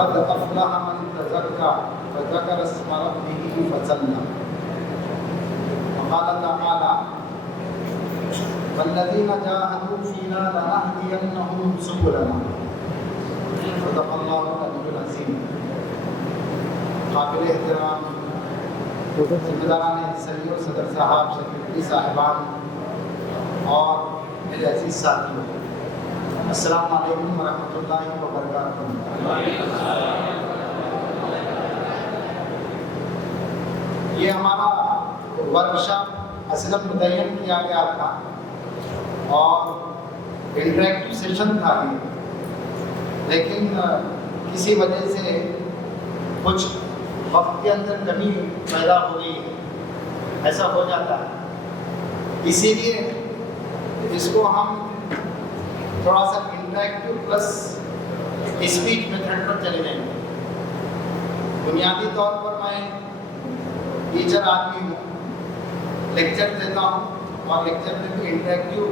قد افلح من تزکا وذکر اسم ربہ فصلی. وقال تعالی والذین جاہدوا فینا لنہدینہم سبلنا. صدق اللہ العلی العظیم. قابل احترام ذمہ سید صدر صاحب، سیکرٹری صاحبان اور میرے عزیز ساتھیوں، السلام علیکم ورحمۃ اللہ وبرکاتہ. یہ ہمارا ورکشاپ اصلاً متعین کیا گیا تھا اور انٹریکٹیو سیشن تھا یہ، لیکن کسی وجہ سے کچھ وقت کے اندر کمی پیدا ہو گئی ہے. ایسا ہو جاتا ہے، اسی لیے اس کو ہم تھوڑا سا انٹریکٹیو پلس اسپیچ میتھڈ پر چلے جائیں گے. بنیادی طور پر میں ٹیچر آدمی ہوں، لیکچر دیتا ہوں اور لیکچر میں بھی انٹریکٹیو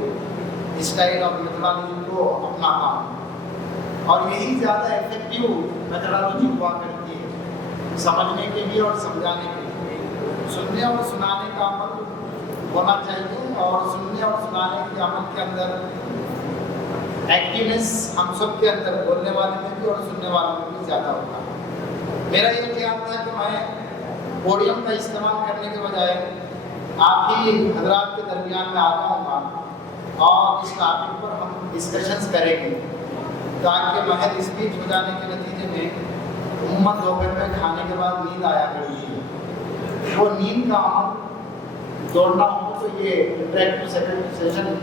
اسٹائل اور میتھڈالوجی کو اپناتا ہوں، اور یہی زیادہ افیکٹو میتھڈالوجی ہوا کرتی ہے سمجھنے کے لیے اور سمجھانے کے لیے. سننے اور سنانے کا عمل ہونا چاہیے، اور سننے اور سنانے کے عمل کے اندر ایکٹیونیس ہم سب کے اندر، بولنے والے میں بھی اور سننے والوں میں بھی زیادہ ہوتا ہے. میرا یہ خیال تھا کہ میں پوڈیم کا استعمال کرنے کے بجائے آپ ہی حضرات کے درمیان میں آ جاؤں گا اور اس ٹاپک پر ہم ڈسکشنز کریں گے، تاکہ محض اسپیچ ہو جانے کے نتیجے میں عموماً دوپہر میں کھانے کے بعد نیند آیا کرتی ہے، وہ نیند کا عمل دوڑنا ہو تو یہ انٹریکٹیو سیشن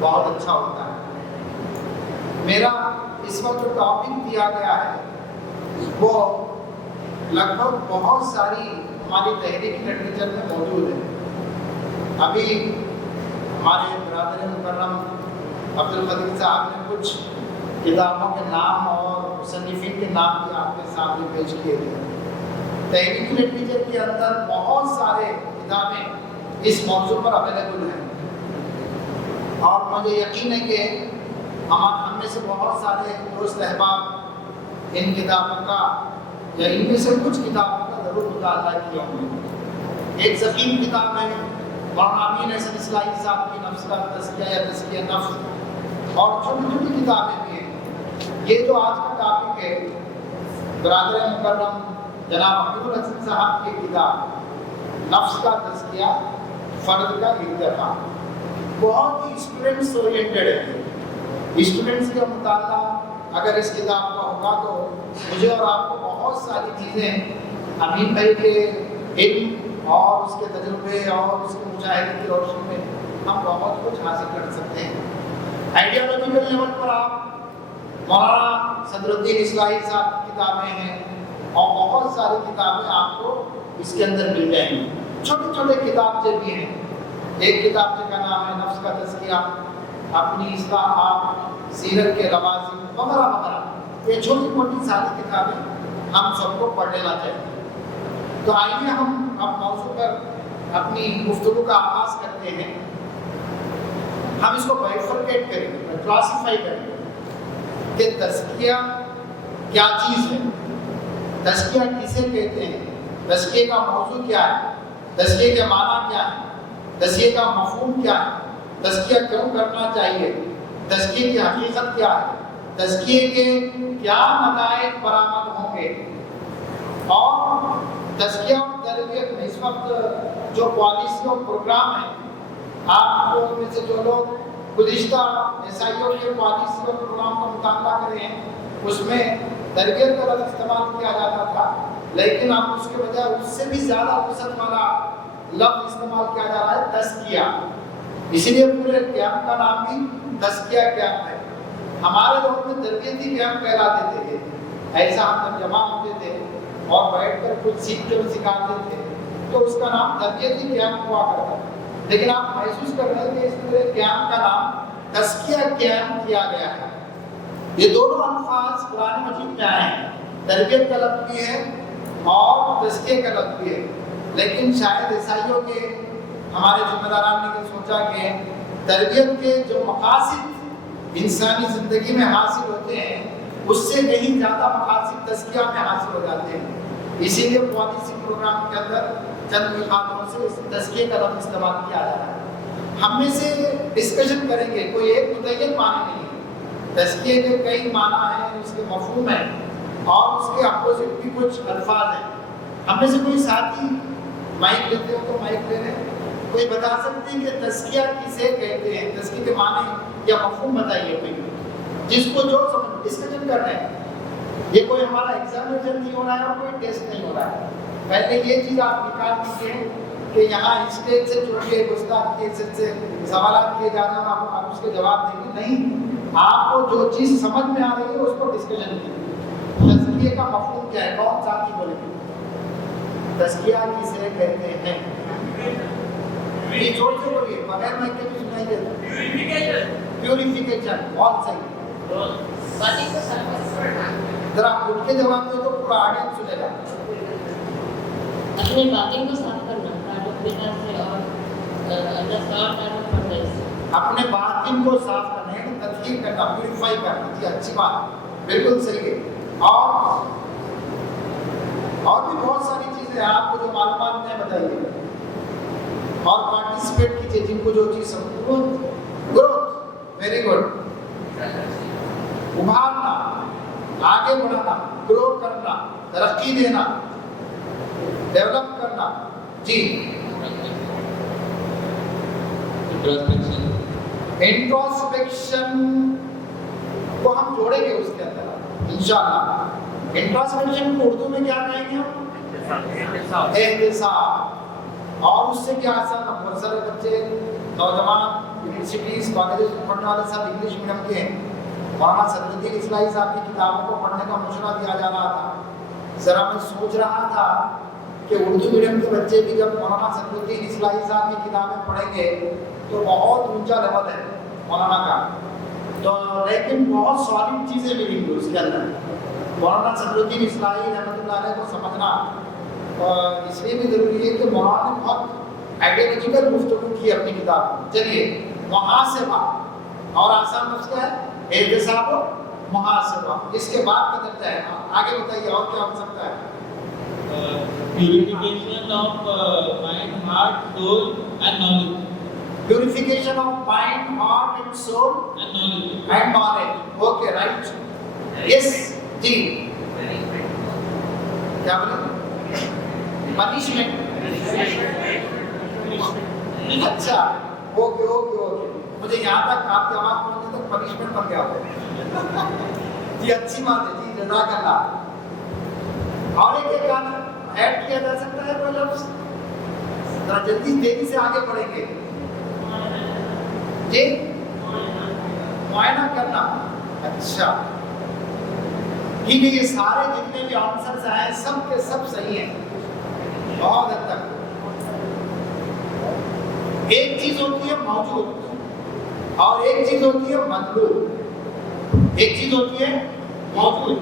بہت اچھا ہوتا ہے. میرا اس وقت جو ٹاپک دیا گیا ہے وہ لگ بھگ بہت ساری ہماری تحریری لٹریچر میں موجود ہے. ابھی ہمارے برادر مکرم عبد القدیر صاحب نے کچھ کتابوں کے نام اور مصنفین کے نام بھی آپ کے سامنے پیش کیے تھے. تحریری لٹریچر کے اندر بہت سارے کتابیں اس موضوع پر اویلیبل ہیں، اور مجھے یقین ہے کہ ہم میں سے بہت سارے دوست احباب ان کتابوں کا یا ان میں سے کچھ کتابوں کا ضرور مطالعہ کیا ہوں گے. ایک ضخیم کتاب ہے مولانا امین احسن اصلاحی صاحب کی نفس کا تزکیہ یا تزکیہ نفس، اور چھوٹی چھوٹی کتابیں بھی ہیں. یہ جو آج کا ٹاپک ہے برادر مکرم جناب عبد الحسن صاحب کی کتاب نفس کا تزکیہ فرد کا ارتقاء، بہت ہی اسٹوڈنٹس اورینٹڈ ہے. اسٹوڈنٹس کا مطالعہ اگر اس کتاب کا ہوگا تو مجھے اور آپ کو بہت ساری چیزیں امین بھائی کے علم اور اس کے تجربے اور اس کے مشاہدے کی روشنی میں ہم بہت کچھ حاصل کر سکتے ہیں. آئیڈیالوجیکل لیول پر آپ مولانا صدر الدین اصلاحی صاحب کی کتابیں ہیں اور بہت ساری کتابیں آپ کو اس کے اندر مل جائیں گی. چھوٹے چھوٹے کتابچے بھی ہیں. ایک کتابچے کا نام ہے نفس کا تزکیہ، اپنی اصلاحات، سیرت کے روازی وغیرہ وغیرہ. یہ چھوٹی موٹی ساری کتابیں ہم سب کو پڑھ لینا چاہیے. تو آئیے ہم اب موضوع پر اپنی گفتگو کا آغاز کرتے ہیں. ہم اس کو بائیفرکیٹ کریں گے، کلاسیفائی کریں گے کہ تزکیہ کیا چیز ہے، تزکیہ کسے کہتے ہیں، تزکیے کا موضوع کیا ہے، تزکیے کے معنی کیا ہے، تزکیے کا مفہوم کیا ہے، تزکیہ کیوں کرنا چاہیے، تزکیے کی حقیقت کیا ہے، تزکیے کے کیا نتائج برآمد ہوں گے، اور تزکیہ اور تربیت میں اس وقت جو پالیسی اور پروگرام ہیں، آپ لوگ میں سے جو لوگ گزشتہ عیسائیوں کے پالیسی اور پروگرام کا مطالعہ کرے ہیں اس میں تربیت کا لفظ استعمال کیا جاتا تھا، لیکن اب اس کے بجائے اس سے بھی زیادہ وسعت والا لفظ استعمال کیا جا رہا ہے، تزکیہ. اسی لیے پورے کیمپ کا نام بھی تزکیہ کیمپ ہے. ہمارے دور میں تربیتی کیمپ کہلاتے تھے. ایسا ہم جب جمع ہوتے تھے اور بیٹھ کر کچھ سیکھ کر سکھاتے تھے تو اس کا نام تربیتی کیمپ ہوا کرتا تھا. لیکن آپ محسوس کر رہے ہیں کہ اس پورے کیمپ کا نام تزکیہ کیمپ کیا گیا ہے. یہ دونوں الفاظ قرآن مجید میں آئے ہیں، تربیت کا لفظ بھی ہے اور تزکیہ کا لفظ بھی ہے. لیکن شاید عیسائیوں کے ہمارے ذمہ داران نے سوچا کہ تربیت کے جو مقاصد انسانی زندگی میں حاصل ہوتے ہیں اس سے کہیں زیادہ مقاصد تزکیہ میں حاصل ہو جاتے ہیں. اسی لیے پالیسی پروگرام کے اندر چند لحاظوں سے اس تزکیے کا لفظ استعمال کیا جا رہا ہے. ہم میں سے ڈسکشن کریں گے, کوئی ایک متعین معنی نہیں ہے. تزکیے کے کئی معنی ہیں, اس کے مفہوم ہیں اور اس کے اپوزٹ بھی کچھ الفاظ ہیں. ہم میں سے کوئی ساتھی مائک لیتے ہو تو مائک لے لیں. کوئی بتا سکتے ہیں کہ تزکیہ کسے کہتے ہیں, تزکیے کے معنی یا مفہوم بتائیے کوئی, جس کو جو سمجھ. ڈسکشن کر رہے ہیں, یہ کوئی ہمارا ایگزامینیشن نہیں ہو رہا ہے اور کوئی ٹیسٹ نہیں ہو رہا ہے. پہلے یہ چیز آپ نکال دیجیے کہ یہاں اسٹیج سے چڑھ کے گستاخ کے سے سوالات کیے جا رہے ہیں اور آپ اس کے جواب دیں گے. نہیں, آپ کو جو چیز سمجھ میں آ رہی ہے اس کو ڈسکشن کیجیے. تزکیے کا مفہوم کیا ہے, کون ساتھی بولے گے؟ تزکیہ کسے کہتے ہیں؟ یہ جوڑ سے بولیے, بغیر میں کے بھی سنائی دیتا. پیوریفیکیشن. بہت صحیح. ذرا اٹھ کے جواب دے تو پورا آڈینس سنے گا. اپنے باطن کو صاف کرنا, تعلق سے اور اپنے باطن کو صاف کرنا ہے, تطہیر کرنا, پیوریفائی کرنا. جی اچھی بات, بالکل صحیح ہے. اور بھی بہت ساری چیزیں آپ کو جو معلومات میں بتائیے اور پارٹیسپیٹ کیجیے جن کو جو چیز گروتھ. Very good. ابھارنا, آگے بڑھنا, گرو کرنا, ترقی دینا, ڈیولپ کرنا. جی انٹروسپیکشن کو ہم جوڑیں گے اس کے اندر انشاءاللہ. انٹروسپیکشن کو اردو میں کیا کہیں گے ہم؟ احتساب. اور اس سے کیا آسان, بہت سارے بچے نوجوان یونیورسٹیز کالجز میں پڑھنے والے سب انگلش میڈیم کے ہیں. مولانا صدرالدین اصلاحی صاحب کی کتابوں کو پڑھنے کا مشورہ دیا جا رہا تھا. ذرا میں سوچ رہا تھا کہ اردو میڈیم کے بچے بھی جب مولانا صدرالدین اصلاحی صاحب کی کتابیں پڑھیں گے تو بہت اونچا لیول ہے مولانا کا. تو لیکن بہت سالڈ چیزیں ملیں گی اس کے اندر. مولانا صدرالدین اصلاحی رحمۃ اللہ علیہ کو سمجھنا اس لیے بھی ضروری ہے کہ مولانا نے بہت آئیڈیالوجیکل گفتگو کی اپنی کتاب میں. چلیے, محاسبہ اور آسان لفظ کیا ہے؟ احتساب و محاسبہ. اس کے بعد کا درجہ ہے. آگے بتائیے اور کیا ہو سکتا ہے؟ Purification of mind, heart, soul and knowledge. Purification of mind, heart and soul And knowledge. and knowledge. Okay, right? Yes, جی. کیا بولے؟ Punishment. اچھا, اوکے اوکے اوکے. مجھے یہاں تک آپ کی آواز پہنچنے تک پنشمنٹ بن گیا ہوتا. جی اچھی بات ہے. جی جزاک اللہ. اور ایک گانا ایڈ کیا جا سکتا ہے کوئی لفظ؟ ذرا جلدی تیزی سے آگے بڑھیں گے. جی معائنہ کرنا. اچھا ٹھیک ہے. یہ سارے جتنے بھی آنسرز آئے سب کے سب صحیح ہیں بہت حد تک. ایک چیز ہوتی ہے موجود اور ایک چیز ہوتی ہے مطلوب. ایک چیز ہوتی ہے موجود.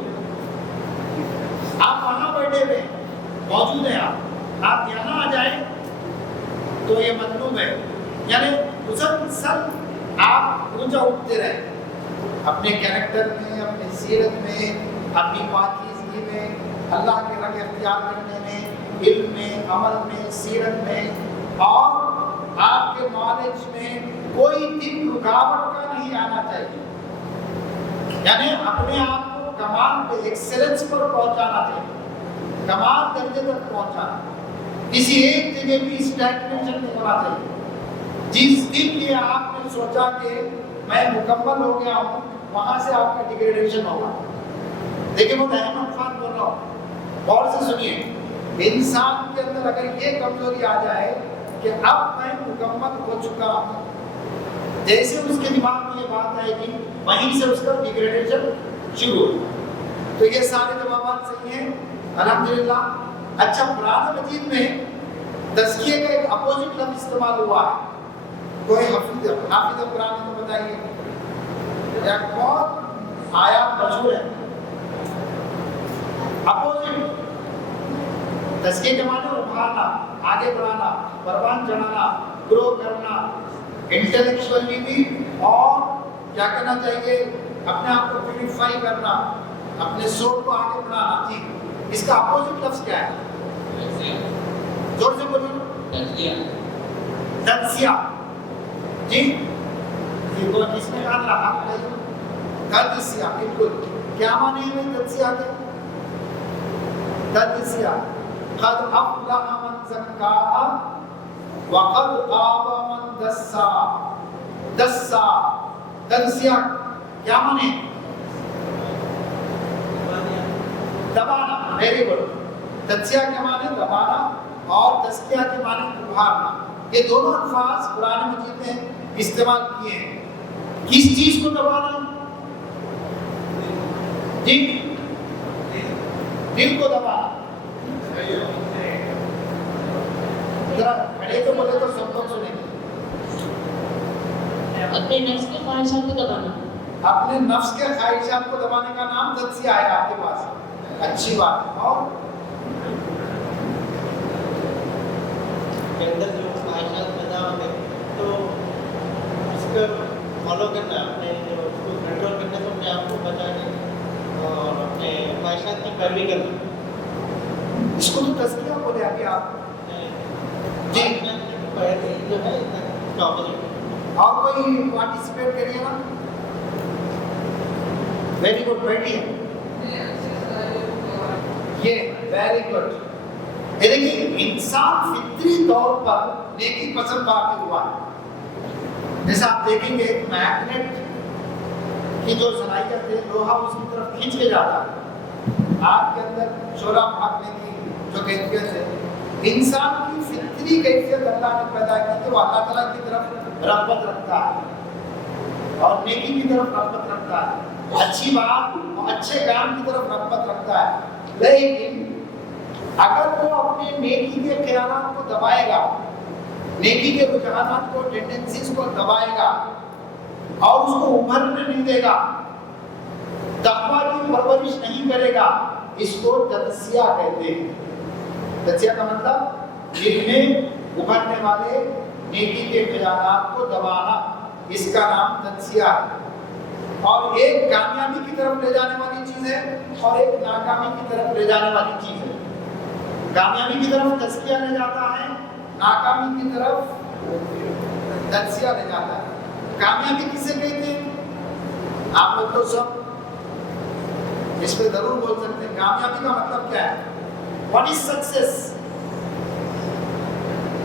آپ وہاں بیٹھے ہوئے موجود ہیں, آپ یہاں آ جائیں تو یہ مطلوب ہے. یعنی مسلسل آپ اونچا اٹھتے رہیں اپنے کیریکٹر میں, اپنے سیرت میں, اپنی پاکیزگی میں, اللہ کے رنگ اختیار کرنے میں, علم میں, عمل میں, سیرت میں, اور آپ کے نالج میں کوئی دن رکاوٹ کا نہیں آنا چاہیے. یعنی اپنے آپ کو کمال پہ, ایکسلنس پر پہنچانا چاہیے, کمال درجے تک پہنچانا. کسی ایک جگہ بھی اسٹیگنیشن نہیں ہونا چاہیے. جس دن یہ آپ نے سوچا کہ میں مکمل ہو گیا ہوں, وہاں سے آپ کا ڈیگریڈیشن ہوگا. دیکھیں بہت اہم الفاظ بول رہا ہوں, غور سے سنیے. انسان کے اندر اگر یہ کمزوری آ جائے کہ اب میں مکمل ہو چکا ہوں, جیسے اس کے دماغ میں یہ بات آئے گی وہیں سے اس کا ڈیگریڈیشن شروع ہو. تو یہ سارے جوابات صحیح ہیں الحمدللہ. اچھا, قرآن مجید میں تزکیے کا ایک اپوزٹ لفظ استعمال ہوا ہے. کوئی حافظ قرآن تو بتائیے, ایک بہت آیات مشہور ہے. اپوزٹ تزکیے کے معنی ابھارنا, آگے بڑھانا, پروان چڑھانا, گرو کرنا, انٹلیکچولی بھی, اور کیا کرنا چاہیے, اپنے آپ کو پیوریفائی کرنا, اپنے سوچ کو آگے بڑھانا. ٹھیک, اس کا اپوزٹ لفظ کیا ہے؟ زور سے بولیے. تجزیہ. جی دیکھو جس میں کہا رہا تجزیہ. بالکل. کیا معنی ہے تجزیہ کے؟ تجزیہ قد افلح من زکاها وقد خاب من دساها. دسا تجزیہ کیا معنی؟ دبانا. Very good. تجزیہ کے معنی دبانا اور تزکیہ کے معنی ابھارنا. یہ دونوں الفاظ قرآن مجید میں استعمال کیے ہیں. کس چیز کو دبانا؟ جی دل کو دبانا. ذرا کھڑے تو بولے تو سب لوگ سنیں گے. اپنے نفس کے خواہشات کو دبانا. اپنے نفس کے خواہشات کو دبانے کا نام تجزیہ ہے آپ کے پاس. اچھی بات ہے. اور کے اندر جو خواہشات پیدا ہوتے تو اس کو فالو کرنا, اپنے جو اس کو کنٹرول کرنا, تو اپنے آپ کو بچانے اور اپنے خواہشات کی پیروی کرنا. اس کو تو تزکیہ بولے ابھی آپ. جی جو ہے اس کا اپوزٹ. اور کوئی پارٹیسپیٹ کریے نا. Very good. بیٹھیے. یہ ویری گڈ. یہ دیکھیے انسان فطری طور پر نیکی پسند واقع ہوا ہے. جیسے آپ دیکھیں گے ایک میگنیٹ کی جو صلاحیت ہے, لوہا اس کی طرف کھینچ کے جاتا ہے. آپ کے اندر شعلہ بھاگنے کی جو کیفیت ہے, انسان کی فطری کیفیت اللہ نے پیدا کی کہ وہ اللہ تعالیٰ کی طرف رغبت رکھتا ہے اور نیکی کی طرف رغبت رکھتا ہے, اچھی بات اور اچھے کام کی طرف رغبت رکھتا ہے. لیکن اگر وہ اپنے نیکی کے خیالات کو دبائے گا, نیکی کے رجحانات کو, ٹینڈنسیز کو دبائے گا اور اس کو ابھرنے نہیں دے گا, تقویٰ کی پرورش نہیں کرے گا, اس کو تجزیہ کہتے ہیں. تجزیہ کا مطلب دل میں ابھرنے والے نیکی کے خیالات کو دبانا, اس کا نام تجزیہ ہے. اور ایک کامیابی کی طرف لے جانے والی چیز ہے اور ایک ناکامی کی طرف لے جانے والی چیز ہے. کامیابی کی طرف تزکیہ لے جاتا ہے, ناکامی کی طرف تجزیہ لے جاتا ہے. کامیابی کسے کہتے ہیں؟ آپ لوگ تو سب اس پہ ضرور بول سکتے ہیں. کامیابی کا مطلب کیا ہے؟ What is success?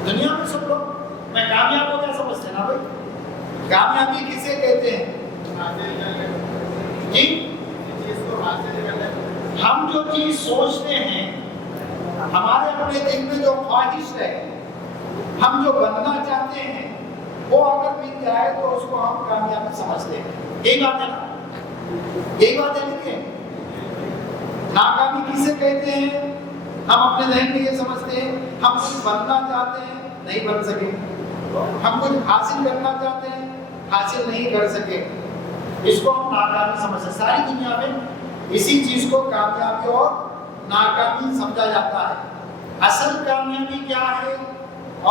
دنیا میں سب لوگ میں کامیاب ہو کیا سمجھتے ہیں نا بھائی؟ کامیابی کسے کہتے ہیں؟ جی ہم جو چیز سوچتے ہیں, ہمارے اپنے دل میں جو خواہش ہے, ہم جو بننا چاہتے ہیں, وہ اگر مل جائے تو اس کو ہم کامیابی سمجھتے ہیں. یہی بات ہے نا, یہی بات ہے. لیکن ناکامی کسے کہتے ہیں؟ ہم اپنے ذہن میں یہ سمجھتے ہیں ہم کچھ بننا چاہتے ہیں, نہیں بن سکے. ہم کچھ حاصل کرنا چاہتے ہیں, حاصل نہیں کر سکے. اس کو ہم ناکامی سمجھتے ہیں. ساری دنیا میں اسی چیز کو کامیابی اور ناکامی سمجھا جاتا ہے. اصل کامیابی کیا ہے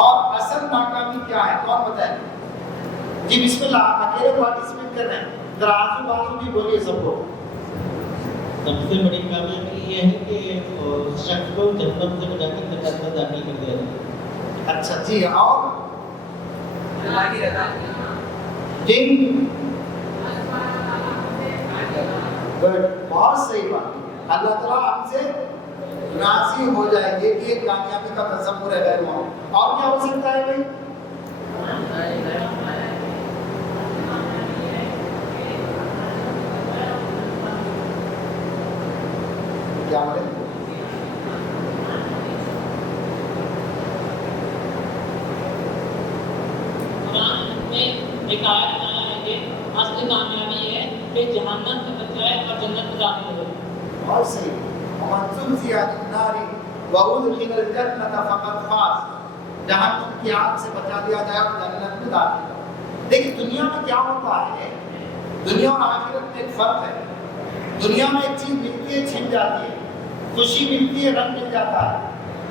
اور اصل ناکامی کیا ہے, کون بتائے؟ جی بسم اللہ, آپ اکیلے پارٹیسپیٹ کر رہے ہیں, ذرا آزو بازو بھی بولیے سب کو. سب سے بڑی کامیابی یہ ہے کہ اس شخص کو جنت سے بچا کر جنت میں داخل کر دیا جائے. اچھا جی, اور جی بہت صحیح بات. اللہ تعالیٰ ہم سے راضی ہو جائیں گے کہ یہ کامیابی کا تصور ہے غیر معمولی. اور کیا ہو سکتا ہے بھائی؟ کیا بولے؟ ایک آیت ہے کہ اصل کامیابی ہے کہ جہنم سے بچائے اور جنت میں داخل ہو. بہت صحیح. ومن زحزح عن النار وادخل الجنة فقد فاز. جہنم کی آگ سے بچا دیا جائے اور جنت میں داخل ہو. دیکھیں دنیا میں کیا ہوتا ہے, دنیا اور آخرت میں ایک فرق ہے. دنیا میں ایک چیز ملتی ہے چھن جاتی ہے, خوشی ملتی ہے رنگ مل جاتا ہے,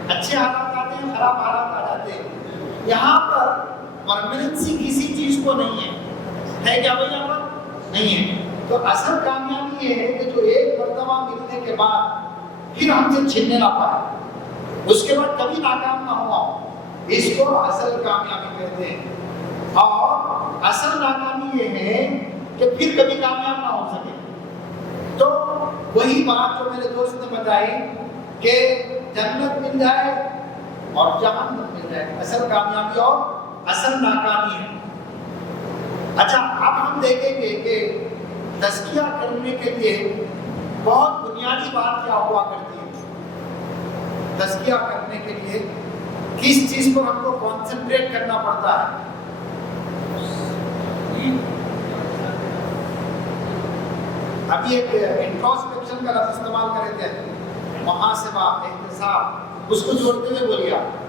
اچھے حالات آتے ہیں خراب حالات آ جاتے ہیں. یہاں پر پرماننسی کسی چیز کو نہیں ہے. ہے کیا بھائی یہاں پر؟ نہیں ہے. تو اصل کامیابی کامیابی یہ ہے کہ جو ایک مرتبہ ملنے کے بعد پھر ہم سے چھننے نہ پائے، اس کے بعد کبھی ناکام نہ ہوا، اس کو اصل کامیابی کہتے ہیں۔ اور اصل ناکامی یہ ہے کہ پھر کبھی کامیاب نہ ہو سکے۔ تو وہی بات جو میرے دوست نے بتائی کہ جنت مل جائے اور جہنم مل جائے، اصل کامیابی اور اصل ناکامی ہے۔ اچھا، اب ہم دیکھیں گے کہ تزکیہ کرنے کے لیے بہت بنیادی بات کیا ہوا کرتی ہے۔ تزکیہ کرنے کے لیے کس چیز پر ہم کو کانسنٹریٹ کرنا پڑتا ہے؟ ابھی ایک انٹروسپیکشن کا لفظ استعمال کر رہے تھے، محاسبہ، احتساب، اس کو جوڑتے ہوئے بولیے آپ۔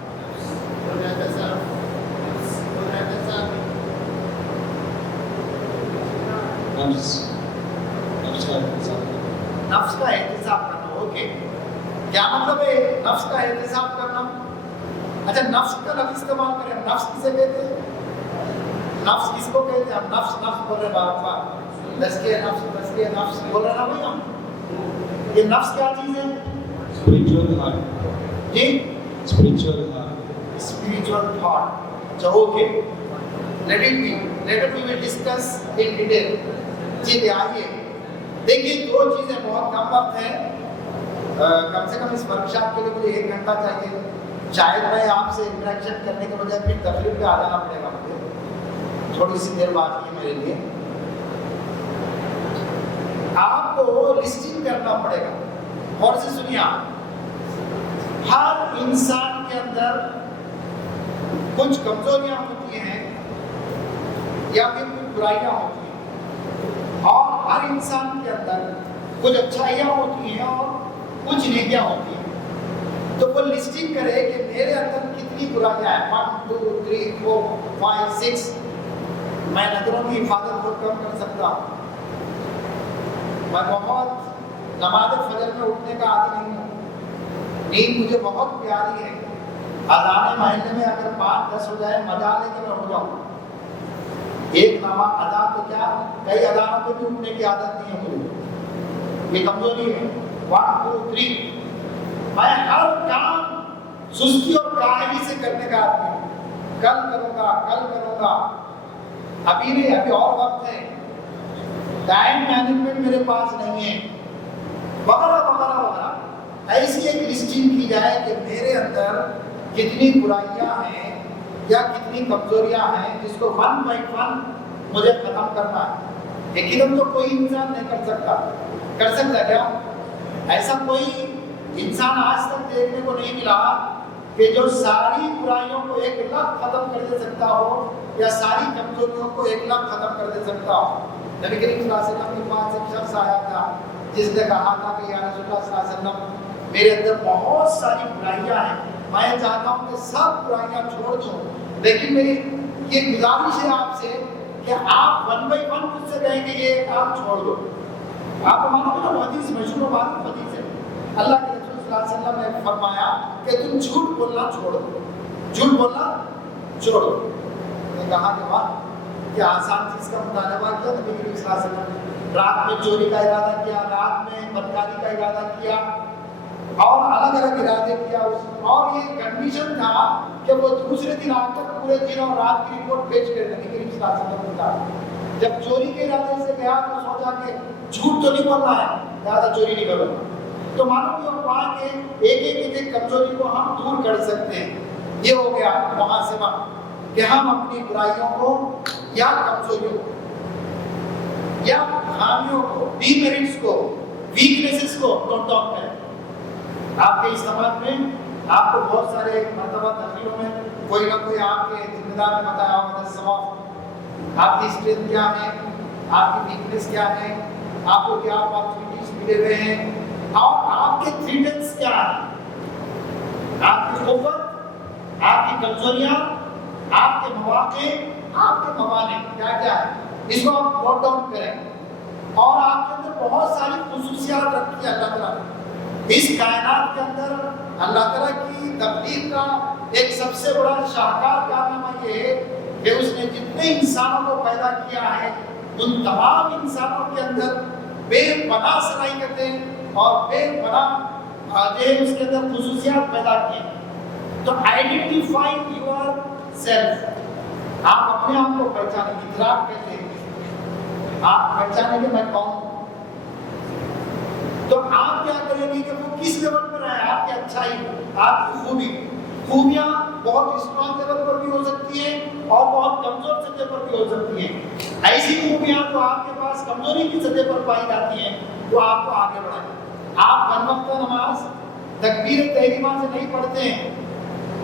نفس کا احتساب کرنا، اوکے، کیا مطلب ہے نفس کا احتساب کرنا؟ اچھا، نفس کا لفظ استعمال کریں، نفس کسے کہتے ہیں؟ نفس کس کو کہتے ہیں؟ ہم نفس نفس بول رہے بار بار، تزکیہ نفس بول رہے نا بھائی ہم۔ یہ نفس کیا چیز ہے؟ Spiritual heart. جی، اسپرچوئل ہارٹ، اسپرچوئل تھاٹ۔ اچھا، okay, let it be, later we will discuss in detail. جی آئیے دیکھیے، دو چیزیں بہت کم وقت ہے، کم سے کم اس ورکشاپ کے لیے مجھے 1 گھنٹہ چاہیے۔ شاید میں آپ سے انٹریکشن کرنے کے بجائے پھر تقریب پہ آ جانا پڑے گا مجھے، تھوڑی سی دیر باقی ہے میرے لیے۔ آپ کو لسٹنگ کرنا پڑے گا، اور سے سنیے آپ، ہر انسان کے اندر کچھ کمزوریاں ہوتی ہیں یا پھر کچھ برائیاں ہوتی ہیں، اور ہر انسان کے اندر کچھ اچھائیاں ہوتی ہیں اور کچھ نیکیاں ہوتی ہیں۔ تو وہ لسٹنگ کرے کہ میرے اندر کتنی برائیاں ہیں، 1 2 3 4 5 6۔ میں نظروں کی حفاظت کو کم کر سکتا ہوں، میں بہت نماز فجر میں اٹھنے کا عادی نہیں ہوں، نیند مجھے بہت پیاری ہے، اذان محلے میں اگر 5 10 ہو جائے مزہ لے کے میں ہو جاؤں، ایک نماز ادا تو کیا کئی اذانوں پہ بھی اٹھنے کی عادت نہیں ہے مجھے، یہ کمزوری ہے۔ 1 2 3، میں ہر کام سستی اور کاہلی سے کرنے کا آدمی ہوں، کل کروں گا، ابھی نہیں، ابھی اور وقت ہے، ٹائم مینجمنٹ میرے پاس نہیں ہے، وغیرہ وغیرہ وغیرہ۔ ایسی ایک لسٹنگ کی جائے کہ میرے اندر کتنی برائیاں ہیں یا کتنی کمزوریاں ہیں، جس کو 1 by 1 مجھے ختم کرنا ہے۔ یقیناً تو کوئی انسان نہیں کر سکتا کیا؟ ایسا کوئی انسان آج تک دیکھنے کو نہیں ملا کہ جو ساری برائیوں کو 1 لخت ختم کر دے سکتا ہو یا ساری کمزوریوں کو 1 لخت ختم کر دے سکتا ہو۔ نبی کریم صلی اللہ علیہ وسلم کے پاس ایک شخص آیا تھا جس نے کہا تھا کہ یا رسول اللہ صلی اللہ علیہ وسلم، میرے اندر بہت ساری برائیاں ہیں، میں چاہتا ہوں کہ سب برائیاں چھوڑ دوں، لیکن میری یہ گزارش ہے آپ سے کہ آپ 1 by 1 مجھ سے کہیں کہ یہ کام چھوڑ دو۔ آپ کو معلوم ہے نا، حدیث مشہور بات حدیث ہے، اللہ کے رسول صلی اللہ علیہ وسلم نے فرمایا کہ تم جھوٹ بولنا چھوڑ دو، جھوٹ بولنا چھوڑ دو۔ میں نے کہا کہ واہ، کیا آسان چیز کا مطالبہ کیا نبی کریم صلی اللہ علیہ وسلم نے۔ رات میں چوری کا ارادہ کیا، رات میں بدکاری کا ارادہ کیا، اور الگ الگ ارادے کیا، اور یہ کنڈیشن تھا کہ وہ دوسرے دن آ کر پورے دن اور رات کی رپورٹ پیش کرے۔ نبی کریم صلی اللہ علیہ وسلم نے کہا جب چوری کے ارادے سے گیا تو سوچا کہ جھوٹ تو نہیں بولنا ہے، زیادہ چوری نہیں کروں گا۔ تو معلوم یہ ہوا کہ ایک کمزوری کو ہم دور کر سکتے ہیں۔ یہ ہو گیا محاسبہ کہ ہم اپنی برائیوں کو یا کمزوریوں کو یا خامیوں کو، ڈیمیرٹس کو، ویکنیسز کو نوٹ ڈاؤن کریں۔ آپ کے اجتماعات میں آپ کو بہت سارے مرتبہ تقریروں میں کوئی نہ کوئی آپ کے ذمہ دار نے بتایا ہوگا سوال، آپ کی اسٹرینتھ کیا ہے، آپ کی ویکنیس کیا ہے، آپ کو کیا اپارچونیٹیز ملے ہوئے ہیں، اور آپ کے تھریٹنس کیا ہیں، آپ کی قوت، آپ کی کمزوریاں، آپ کے مواقع، آپ کے موانع کیا کیا ہے، اس کو آپ نوٹ ڈاؤن کریں۔ اور آپ کے اندر بہت ساری خصوصیات رکھی ہے اللہ تعالیٰ نے۔ اس کائنات کے اندر اللہ تعالیٰ کی تخلیق کا ایک سب سے بڑا شاہکار کارنامہ یہ ہے کہ اس نے جتنے انسانوں کو پیدا کیا ہے ان تمام انسانوں کے اندر بے پناہ صلاحیتیں اور بے پناہ جو ہے اس کے اندر خصوصیات پیدا کیے. تو آئیڈینٹیفائی یور سیلف، آپ اپنے آپ کو پہچانیں. ادراک کہتے ہیں آپ پہچانیں کہ میں کون ہوں. تو آپ کیا کریں گے کہ وہ کس لیول پر ہے، آپ کی اچھائی، آپ کی خوبیاں بہت اسٹرانگ لیول پر بھی ہو سکتی ہیں اور بہت کمزور سطح پر بھی ہو سکتی ہیں. ایسی خوبیاں جو آپ کے پاس کمزوری کی سطح پر پائی جاتی ہیں وہ آپ کو آگے بڑھائیں. آپ پنج وقتہ نماز تکبیر تحریمہ سے نہیں پڑھتے ہیں.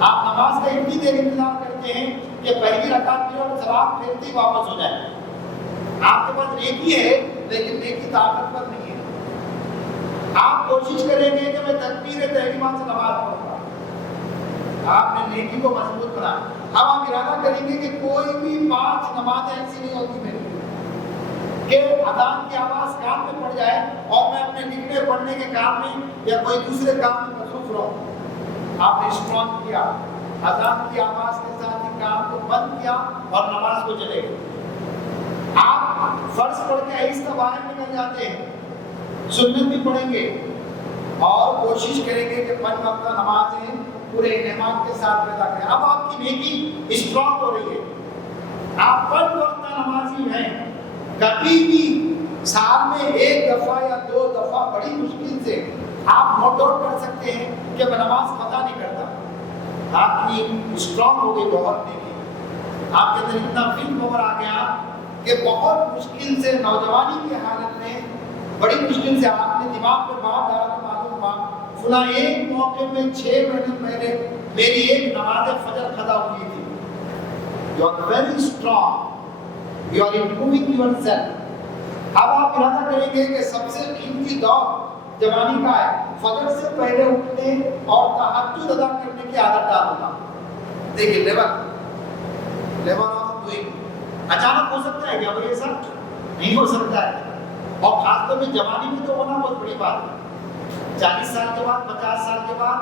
آپ نماز کا اتنی دیر انتظار کرتے ہیں کہ پہلی رکعت میں اور سلام پھیرتے ہی واپس ہو جائے. آپ کے پاس نیکی ہے لیکن نیکی طاقتور نہیں ہے. آپ کوشش کریں گے کہ میں تکبیر تحریمہ سے نماز پڑھوں گا. آپ نے نیکی کو مضبوط بنا. اب آپ ارادہ کریں گے کہ کوئی بھی 5 نمازیں ایسی نہیں ہوتی میری کہ اذان کی آواز کان میں پڑ جائے اور میں اپنے لکھنے پڑھنے کے کام میں یا کوئی دوسرے کام میں مصروف رہوں. آپ نے اسٹرانگ کیا، اذان کی آواز کے ساتھ ہی کام کو بند کیا اور نماز کو چلے گئے. آپ فرض پڑھ کے آہستہ باہر نکل جاتے ہیں، سنت بھی پڑھیں گے اور کوشش کریں گے کہ 5 وقتہ نمازیں پورے انعامات کے ساتھ پیدا کریں. اب آپ کی نیکی اسٹرانگ ہو رہی ہے. آپ 5 وقتہ نمازی ہیں. کبھی بھی سال میں 1 دفعہ یا 2 دفعہ بڑی مشکل سے آپ نوٹ آؤٹ کر سکتے ہیں کہ میں نماز قضا نہیں کرتا. آپ کی اسٹرانگ ہو گئی بہت نیکی. آپ کے اندر اتنا فلم پاور آ گیا کہ بہت مشکل سے نوجوانی کی حالت میں بڑی مشکل سے آپ نے دماغ میں بات ڈالا تو معلوم ہوا فلاں ایک موقع میں 6 مہینے پہلے میری ایک نماز فجر قضا ہوئی تھی. You are very strong, you are improving your self. اب آپ ارادہ کریں گے کہ سب سے قیمتی دور جوانی کا ہے. فجر سے پہلے اٹھنے اور تہجد ادا کرنے کی عادت ڈالوں گا. دیکھیے لیول آف ڈوئنگ اچانک ہو سکتا ہے کیا؟ بھائی ایسا نہیں ہو سکتا ہے. اور خاص طور پہ جوانی میں تو ہونا بہت بڑی بات ہے. 40 سال کے بعد 50 سال کے بعد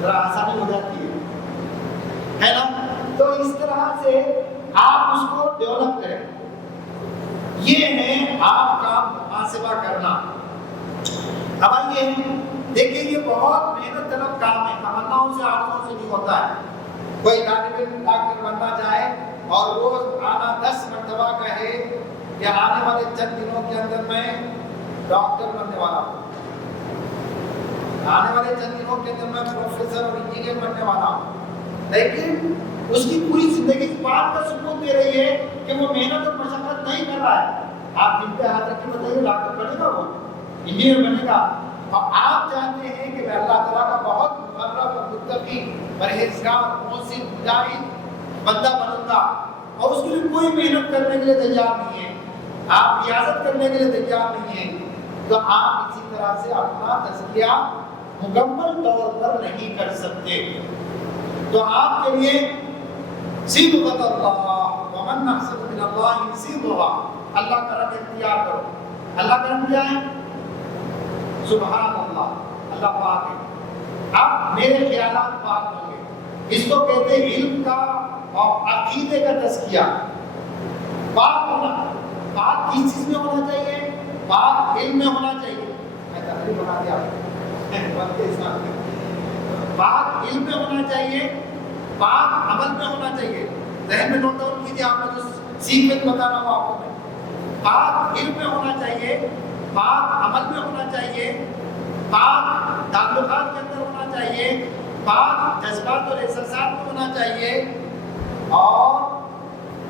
ذرا آسانی ہو جاتی ہے نا. تو اس طرح سے آپ اس کو ڈیولپ کریں. یہ ہے آپ کا محاسبہ کرنا. اب آئیے دیکھیے یہ بہت محنت طلب کام ہے. تمناؤں سے آرزوؤں سے نہیں ہوتا ہے. کوئی طالب علم ڈاکٹر بننا چاہے اور روز آنا 10 مرتبہ کہے کہ آنے والے چند دنوں کے اندر میں ڈاکٹر بننے والا ہوں، آنے والے چند دنوں کے اندر میں پروفیسر اور انجینئر بننے والا ہوں، لیکن اس کی پوری زندگی اس بات کا ثبوت دے رہی ہے کہ وہ محنت اور مشقت نہیں کر رہا ہے. آپ جن پہ ہاتھ رکھ کے بتائیے ڈاکٹر بنے گا، وہ انجینئر بنے گا. اور آپ چاہتے ہیں کہ میں اللہ تعالیٰ کا بہت مقرب اور متقی پرہیزگار محسن مجاہد بندہ بنوں گا اور اس کے لیے کوئی محنت کرنے کے لیے تیار نہیں ہے، آپ ریاضت کرنے کے لیے تیار نہیں ہیں. تو آپ اسی طرح سے اپنا تزکیہ مکمل طور پر نہیں کر سکتے. تو آپ کے لیے صبغۃ اللہ ومن احسن من اللہ صبغہ، اللہ کا رنگ اختیار کرو. اللہ کا رنگ کیا ہے؟ سبحان اللہ، اللہ پاک ہے. اب میرے خیالات پاک ہوں گے. اس کو کہتے ہیں علم کا اور عقیدے کا تزکیہ. پاک ہونا، پاک کس چیز میں ہونا چاہیے؟ پاک علم میں ہونا چاہیے. میں تقریر بنا دیا پاک علم میں ہونا چاہیے، پاک عمل میں ہونا چاہیے. ذہن میں نوٹ ڈاؤن کیجیے، آپ نے جو سیکوینس بتا رہا ہوں آپ کو. پاک علم میں ہونا چاہیے، پاک عمل میں ہونا چاہیے، پاک تعلقات کے اندر ہونا چاہیے، پاک جذبات اور احساسات میں ہونا چاہیے. اور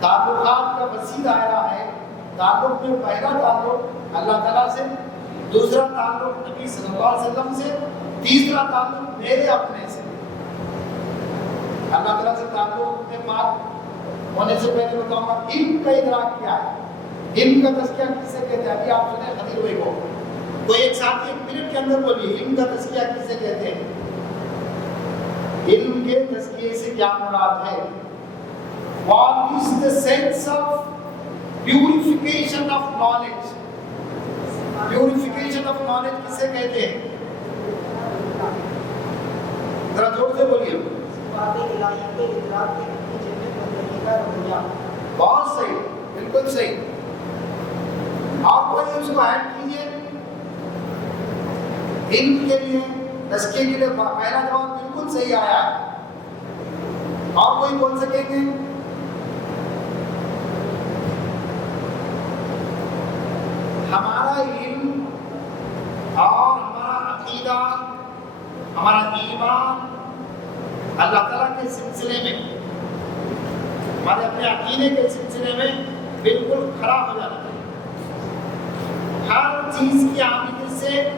تعلقات کا وسیع دائرہ ہے. تعلق میں پہلا تعلق اللہ تعالیٰ سے، دوسرا تعلق نبی صلی اللہ علیہ وسلم سے، تیسرا تعلق میرے اپنے سے. اللہ تعالیٰ سے تعلق میں بات ہونے سے پہلے بتاؤں گا علم کا ادراک کیا ہے. علم کا تزکیہ کس سے کہتے ہیں؟ ابھی آپ سنیں خدیر بھائی کو کوئی ایک ساتھی 1 منٹ کے اندر بولیے علم کا تزکیہ کس سے کہتے ہیں؟ علم کے تزکیے سے کیا مراد ہے؟ What is the sense of purification of knowledge? Purification of knowledge کسے کہتے ہیں؟ ذرا زور سے بولیے. بہت صحیح، بالکل صحیح. اور کوئی اس کو ایڈ کیجیے علم کے لیے، تزکیے کے لیے پہلا جواب بالکل صحیح آیا ہے۔ اور کوئی بول سکیں گے؟ ہمارا علم اور ہمارا عقیدہ، ہمارا ایمان اللہ تعالیٰ کے سلسلے میں، ہمارے اپنے عقیدے کے سلسلے میں بالکل خراب ہو جانا چاہیے۔ ہر چیز کی آمیزش سے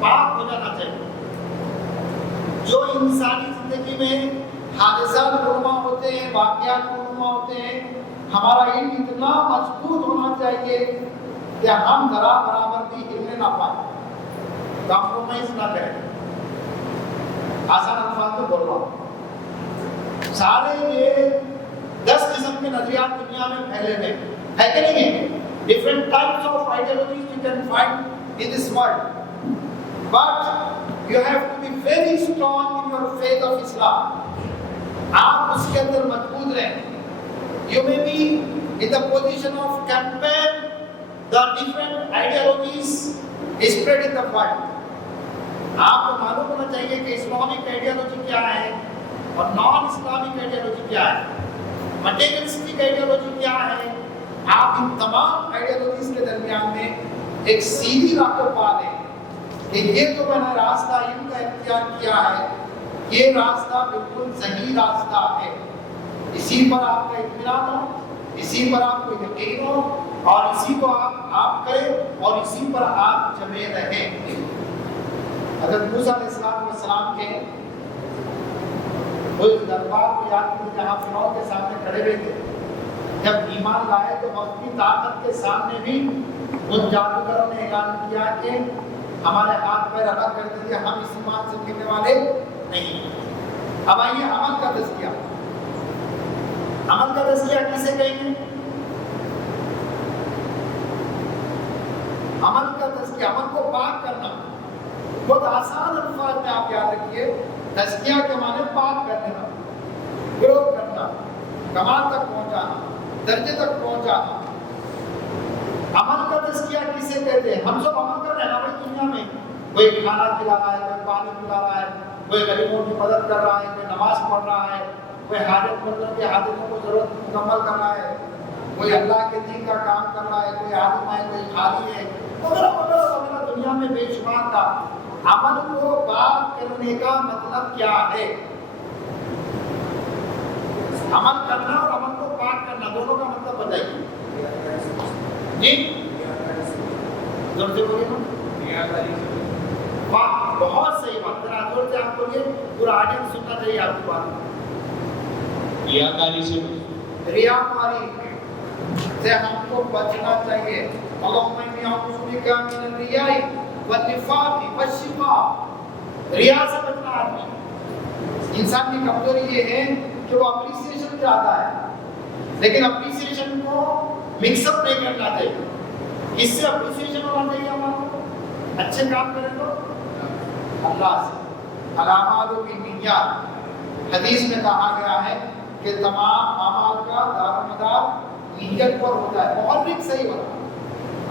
پاک ہو جانا چاہیے۔ جو انسانی زندگی میں حادثات رونما ہوتے ہیں، واقعات رونما ہوتے ہیں، ہمارا علم اتنا مضبوط ہونا چاہیے کہ ہم ذرا برابر بھی ہلنے نہ پائیں، کمپرومائز نہ کریں۔ آسان الفاظ میں بول رہا ہوں، سارے یہ 10 قسم کے نظریات دنیا میں پھیلے ہوئے ہے کہ نہیں ہے؟ Different types of ideologies you can find in this world, but you have to be very strong in your faith of Islam. آپ اس کے اندر مضبوط رہیں۔ You may be in the position of compare the different ideologies spread in the world۔ آپ کو معلوم ہونا چاہیے کہ اسلامک آئیڈیالوجی کیا ہے اور نان اسلامک آئیڈیالوجی کیا ہے، مٹیریلسٹک آئیڈیالوجی کیا ہے۔ آپ ان تمام آئیڈیالوجیز کے درمیان میں ایک سیدھی راہ کو پا لیں کہ یہ جو میں نے راستہ ان کا اختیار کیا ہے، یہ راستہ بالکل صحیح راستہ ہے۔ اسی پر آپ کا اطمینان ہو، اسی پر آپ کو یقین ہو، اور اسی کو آپ کریں اور اسی پر آپ جمے رہیں۔ حضرت موسیٰ علیہ السلام کے اس دربار کو یاد کریں جہاں فرعون کے سامنے کھڑے ہوئے تھے، جب ایمان لائے تو وقت کی طاقت کے سامنے بھی ان جادوگروں نے اعلان کیا کہ ہمارے ہاتھ پیر الگ کر دیجیے، ہم اس ایمان سے گرنے والے نہیں۔ اب آئیے عمل کا تزکیہ۔ عمل کا تزکیہ کسے کہیں گے؟ عمل کا تزکیہ، عمل کو پاک کرنا۔ بہت آسان الفاظ میں آپ یاد رکھیے، تزکیہ کے معنی پاک کر دینا، گرو کرنا، کمال تک پہنچانا، درجے تک پہنچانا۔ عمل کا تزکیہ کسے کہتے ہیں؟ ہم سب عمل کر رہے ہیں نا بھائی دنیا میں، کوئی کھانا کھلا رہا ہے، کوئی پانی پلا رہا ہے، کوئی غریبوں کی مدد کر رہا ہے، کوئی نماز پڑھ رہا ہے، کوئی حاجت مندوں کی حاجتوں کو ضرورت مکمل کر رہا ہے، کوئی اللہ کے دین کا کام کر رہا ہے، کوئی عالم ہے، کوئی خالی ہے، وغیرہ وغیرہ وغیرہ دنیا میں بے شمار تھا۔ عمل کو پاک کرنے کا مطلب کیا ہے؟ عمل کرنا اور عمل کو پاک کرنا دونوں کا مطلب بتائیے جی، زور سے بولیے نا۔ واہ، بہت صحیح بات، ذرا زور سے آپ بولیے، پورا آڈینس سننا چاہیے آپ کی بات۔ ریاکاری سے، ریاکاری سے ہم کو بچنا چاہیے۔ اللہم انی اعوذ بک من الریاء والنفاق والشقاق۔ ریا سے بچنا آدمی، انسان کی کمزوری یہ ہے کہ وہ اپریسیشن چاہتا ہے، لیکن اپریسیشن کو مکس اپ نہیں کرنا چاہیے۔ کس سے اپریسیشن ہونا چاہیے ہمارا؟ اچھے کام کریں تو اللہ سے۔ الاعمال بالنیات، حدیث میں کہا گیا ہے کہ تمام اعمال کا دار و مدار نیت پر ہوتا ہے۔ محرک صحیح ہوگا،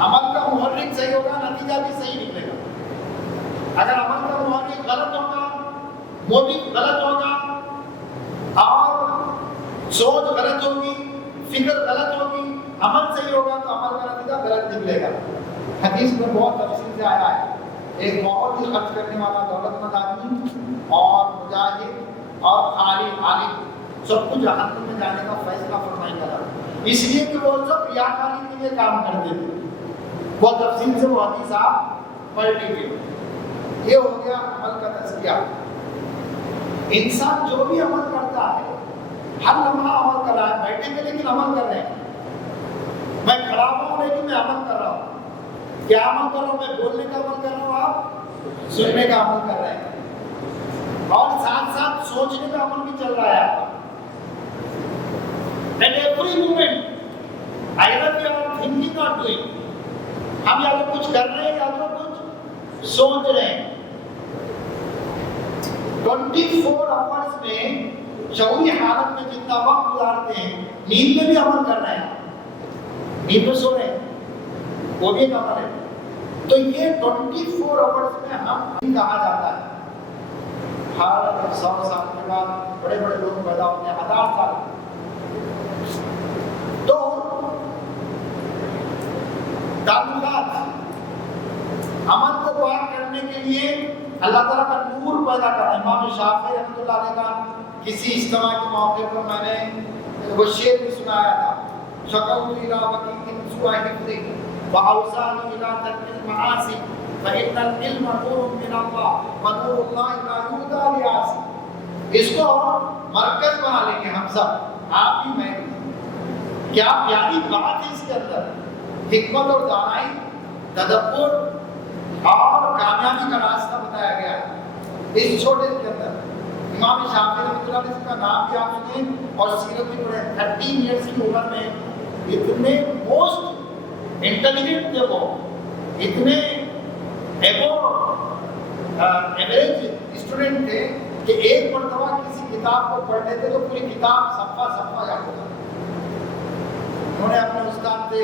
عمل کا محرک صحیح ہوگا، نتیجہ بھی صحیح نکلے گا۔ اگر عمل کا محرک غلط ہوگا، موٹو غلط ہوگا اور سوچ غلط ہوگی، فکر غلط ہوگی، عمل صحیح ہوگا تو عمل کا نتیجہ غلط نکلے گا۔ حدیث میں بہت تفصیل سے آیا ہے، ایک بہت ہی خرچ کرنے والا دولت مند آدمی اور مجاہد اور عالم سب کو جہنم میں جانے کا فیصلہ فرمائی کرا، اس لیے کہ وہ سب ریاکاری کے لیے کام کرتے تھے۔ بہت تفصیل سے وہ حدیث آپ پڑھ لیجیے۔ یہ ہو گیا عمل کا تزکیہ۔ انسان جو بھی عمل کرتا ہے، ہر لمحہ عمل کر رہا ہے، بیٹھے گے لیکن عمل کر رہے ہیں، میں کھڑا ہوں لیکن میں عمل کر رہا ہوں۔ کیا عمل کر رہا ہوں؟ میں بولنے کا عمل کر رہا ہوں، آپ سننے کا عمل کر رہے ہیں، اور ساتھ ساتھ سوچنے کا عمل بھی چل رہا ہے آپ کا۔ At every moment, either we are thinking or doing. ہم یا تو کچھ کر رہے ہیں یا تو کچھ سوچ رہے ہیں۔ 24 hours میں شعوری حالت میں جتنا وقت گزارتے ہیں، نیند میں بھی عمل کر رہے ہیں، نیند میں سو رہے ہیں، وہ بھی ایک عمل ہے۔ تو یہ 24 آورس میں ہم کہا جاتا ہے ہر 100 سال کے بعد بڑے بڑے لوگ پیدا ہوتے ہیں 1000 سال. تو تعلقات عمل کو پاک کرنے کے لیے اللہ تعالیٰ کا نور پیدا کرنا. امام شافعی رحمۃ اللہ علیہ کا کسی اجتماع کے موقع پر میں نے وہ شعر بھی سنایا تھا. شکوت الی وکیل سوء حفظی واوصانی الی ترک المعاصی فإن العلم نور من اللہ ونور اللہ لا یہدی لعاصی. اس کو مرکز بنا لیں گے ہم سب, آپ بھی میں بھی. کیا پیاری بات ہے اس کے اندر, حکمت اور دانائی, تدبر اور کامیابی کا راستہ بتایا گیا اس چھوٹے کے اندر. امام شافعی رحمۃ اللہ علیہ کا نام بھی آپ سنیں اور سیرت بھی پڑھیں. 13 ایئرس کی عمر میں اتنے موسٹ انٹیلیجنٹ تھے, وہ اتنے ایوریج اسٹوڈنٹ تھے کہ ایک مرتبہ کسی کتاب کو پڑھ لیتے تو پوری کتاب صفحہ صفحہ یاد ہوتا. انہوں نے اپنے استاد سے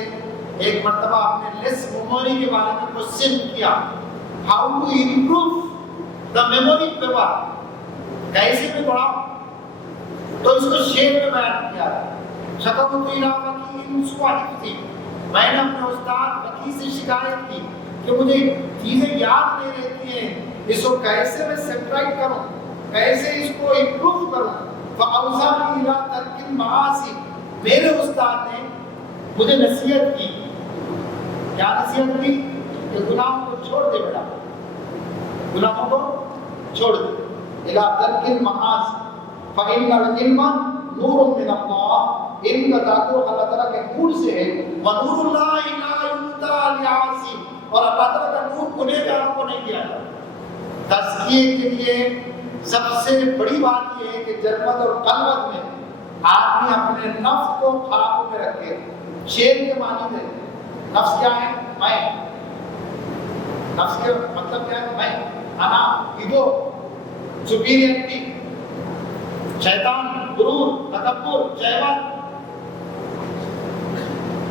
ایک مرتبہ اپنے لیس میموری کے بارے میں کوشچن کیا, how to improve the memory paper, کیسے میں پڑھاؤں. تو اس کو شعر میں بیان کیا. شکوت الی وکیل سوء حفظی, میں نے اپنے استاد وکیل سے شکایت کی کہ مجھے چیزیں یاد نہیں رہتی ہیں, اس کو کیسے میں سیپریٹ کروں, کیسے اس کو امپروو کروں. فاوصانی الی ترک المعاصی, میرے استاد نے مجھے نصیحت کی. کیا نصیحت کی کہ گناہوں کو چھوڑ دے بیٹا, گناہوں کو چھوڑ دے. الی ترک المعاصی فإن العلم نور من اللہ, علم کا تعلق اللہ تعالیٰ کے نور سے ہے. ونور اللہ لا یہدی لعاصی, اور اللہ تعالیٰ کا نور گنہگاروں کو نہیں دیا جاتا. تزکیے کے لیے سب سے بڑی بات یہ ہے کہ جرمت اور قلوت میں آدمی اپنے نفس کو قابو میں رکھے. شیر کے معنی ہے نفس کیا ہے, میں. نفس کے مطلب کیا ہے, میں, انا, ایگو, سپیریئرٹی, شیطان, غرور, تکبر, شہوت,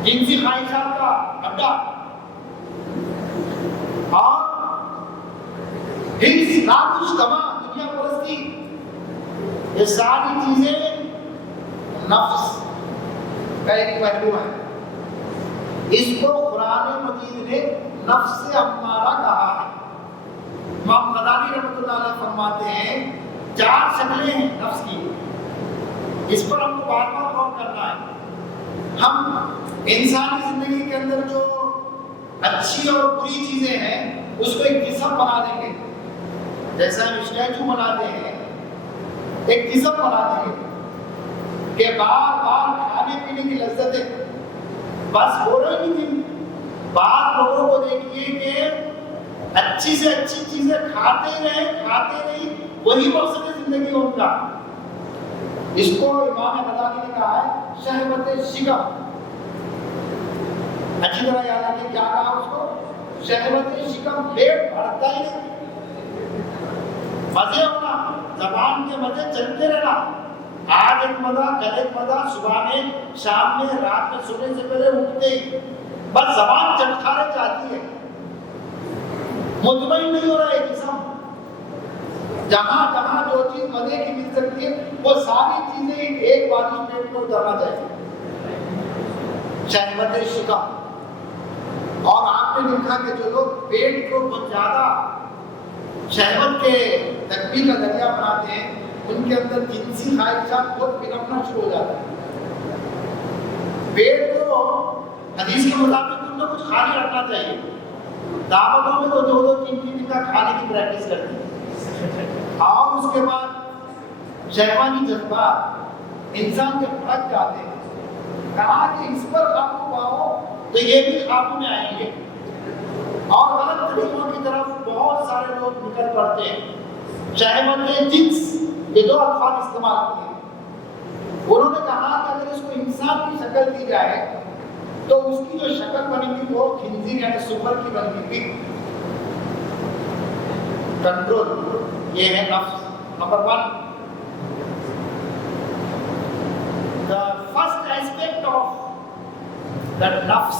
جنسی خواہشات کا اڈا, اور حرص, لالچ, طمع, دنیا پرستی, یہ ساری چیزیں نفس کا ایک پہلو ہے. اس کو قرآن مجید نے نفس امارہ کہا ہے. امام غزالی رحمۃ اللہ علیہ فرماتے ہیں 4 شکلیں ہیں نفس کی, اس پر ہم کو بار بار غور کرنا ہے. ہم انسانی زندگی کے اندر جو اچھی اور بری چیزیں ہیں اس کو ایک جسم بنا دیں گے, جیسا ہم اسٹیچو بناتے ہیں, ایک جسم بنا دیں گے کہ بار بار کھانے پینے کی لذتیں بس ہو رہی نہیں. بعض لوگوں کو دیکھیے کہ اچھی سے اچھی چیزیں کھاتے رہیں, وہی مقصد زندگی ان کا. اس کو امام غزالی نے کہا ہے شہوت شکم. اچھی طرح یاد رکھیں کیا کہا اس کو, شہوت شکم. پیٹ بھرتا ہی نہیں, مزے ہونا, زبان کے مزے چلتے رہنا, آج ایک مزہ, کل ایک مزہ, صبح میں, شام میں, رات میں, سونے سے پہلے اٹھتے ہی بس زبان چٹکارے چاہتی ہے. مطمئن نہیں ہو رہا ہے جسم. جہاں جہاں جو چیز مزے کی مل سکتی ہے وہ ساری چیزیں ایک بار پیٹ کو اترنا چاہیے. شہوت شکم. اور آپ نے دیکھا کہ جو لوگ پیٹ کو بہت زیادہ شہوت کے تکمیل کا ذریعہ بناتے ہیں ان کے اندر جنسی خواہشات بہت بننا شروع ہو جاتا ہے. پیٹ کو حدیث کے مطابق ان کو کچھ کھا نہیں رکھنا چاہیے. دعوتوں میں تو 2-3 دن کا کھانے کی پریکٹس کرتے ہیں, اور اس کے بعد شہوانی جذبات انسان کے بھڑک جاتے ہیں. کہا کہ اس پر قابو پاؤ تو یہ بھی قابو میں آئیں گے, اور غلط طریقوں کی طرف بہت سارے لوگ نکل پڑتے ہیں. شہوت جنس, یہ 2 الفاظ استعمال کیے. انہوں نے کہا کہ اگر اس کو انسان کی شکل دی جائے تو اس کی جو شکل بنے گی وہ خنزیر یعنی سور کی بنے گی. کنٹرول, یہ ہے نفس. Number 1, the first aspect of that nafs,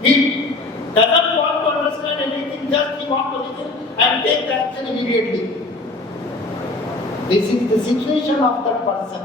he doesn't want to understand anything, just he want to listen and take the action immediately. This is the situation of that person.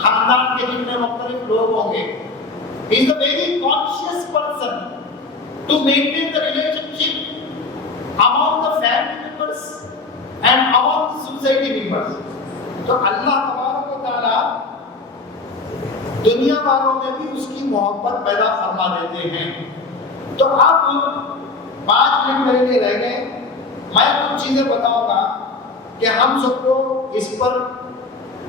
خاندان کے جتنے مختلف لوگ ہوں گے. He is a very conscious person to maintain the relationship among the family members and among the society members. تو اللہ تبارک و تعالیٰ دنیا والوں میں بھی اس کی محبت پیدا فرما دیتے ہیں. تو اب 5 منٹ میرے لیے رہ گئے. میں کچھ چیزیں بتاؤں گا کہ ہم سب کو اس پر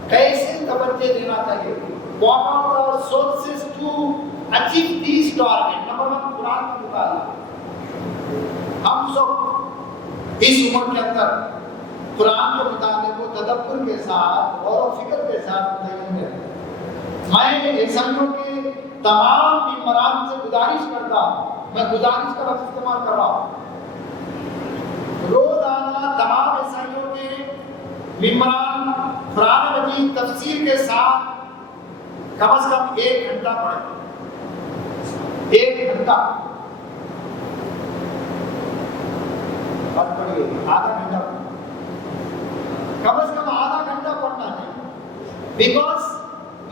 کیسے توجہ دینا چاہیے. What are the sources to achieve these targets? Number 1 قرآن کا مطالعہ. ہم سب اس عمر کے اندر قرآن کے مطالعے کو تدبر کے ساتھ غور و فکر کے ساتھ نہیں کریں. میں عیسائیوں کے تمام ممبران سے گزارش کرتا ہوں, میں گزارش کا لفظ استعمال کر رہا ہوں, روزانہ تمام عیسائیوں کے ممبران قرآن مجید تفسیر کے ساتھ کم از کم 1 گھنٹہ پڑھیں. 1 گھنٹہ پڑھیے, آدھا گھنٹہ کم از کم آدھا گھنٹہ پڑھنا چاہیے. Because